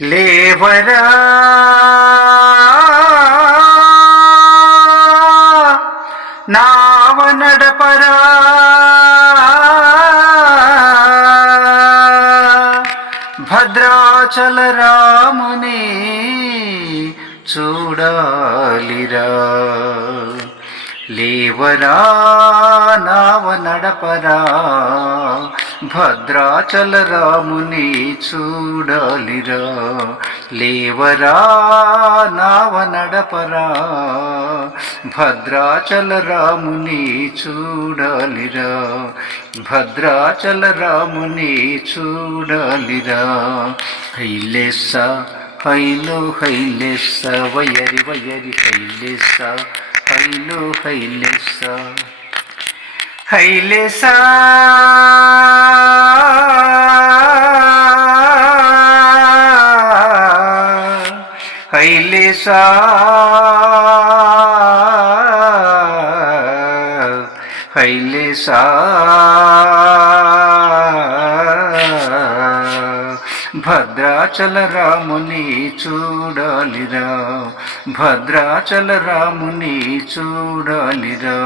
లేవరా? నావ నడపరా? భద్రాచల రాముని చూడాలిరా? లేవరా నావ నడపరా భద్రాచల రాముని చూడాలిరా లేవరా నావ నడపరా భద్రాచల రాముని చూడాలిరా భద్రాచల రాముని చూడాలిరా హైలెస్స హైలో హైలెస్స వయరి వయరి హైలెస్స హైలు హైలెస్స హైలెసా హైలెసా హైలెసా భద్రాచల రాముని చూడాలిరా. భద్రాచల రాముని చూడాలిరా.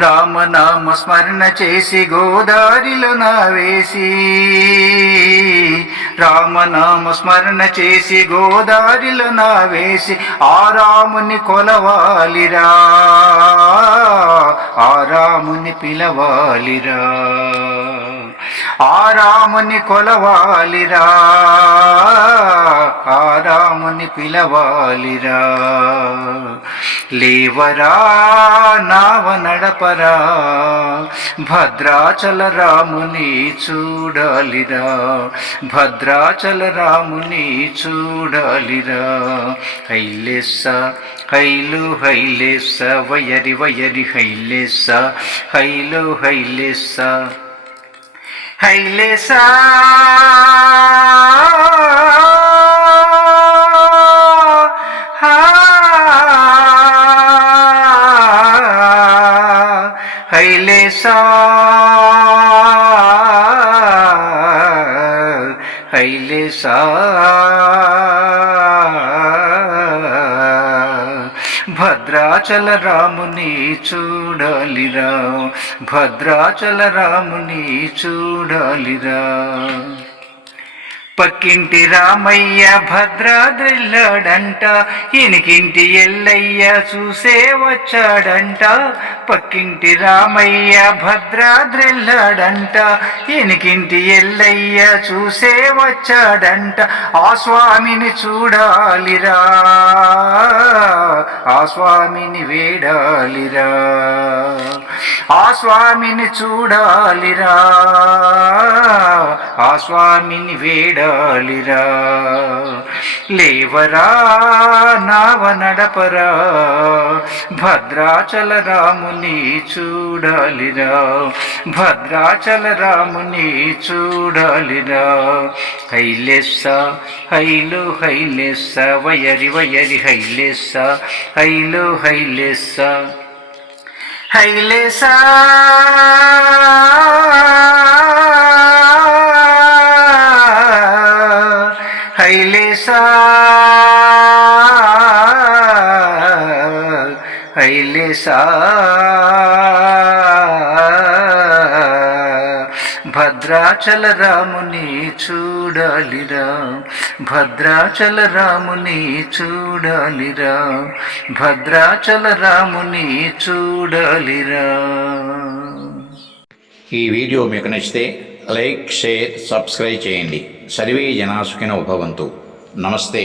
రామనామ స్మరణ చేసి గోదారిలో నా వేసి రామనామ స్మరణ చేసి గోదారిలో నా వేసి ఆ రాముని కొలవాలిరా. ఆ రాముని పిలవాలిరా. ఆరాముని కొలవాలిరా. ఆ రాముని పిలవాలిరా. లేవరా నావ నడపరా. భద్రాచల రాముని చూడాలిరా. భద్రాచల రాముని చూడాలిరా. హైలెస్స హైలు హైలెస్స వయరి వయరి హైలెస్స హైలు హైలెస్స హైలెసా హైలేసా హైలేసా భద్రాచల రాముని చూడాలిరా. భద్రాచల రాముని చూడాలిరా. పక్కింటి రామయ్య భద్రాద్రిల్లాడంట ఇనికింటి ఎల్లయ్య చూసే వచ్చాడంట. పక్కింటి రామయ్య భద్రాద్రిల్లాడంట ఇనికింటి ఎల్లయ్య చూసే వచ్చాడంట. ఆ స్వామిని చూడాలిరా. స్వామిని వేడాలిరా. ఆ స్వామిని చూడాలిరా. ఆ స్వామిని వేడాలిరా. లేవరా నావ నడపరా భద్రాచల రాముని చూడాలిరా. భద్రాచల రాముని చూడాలిరా. హైలెస్స హైలు హైలెస్స వయరి వయరి హైలెస్స హైలు హైలెస్స. హైలెసా ఐలేసా ఐలేసా భద్రాచల రాముని చూడాలిరా భద్రాచల రాముని చూడాలిరా భద్రాచల రాముని చూడాలిరా. ఈ వీడియో మీకు నచ్చితే లైక్ షేర్ సబ్స్క్రైబ్ చేయండి. సర్వే జనాసుకిన ఉపవంతు నమస్తే.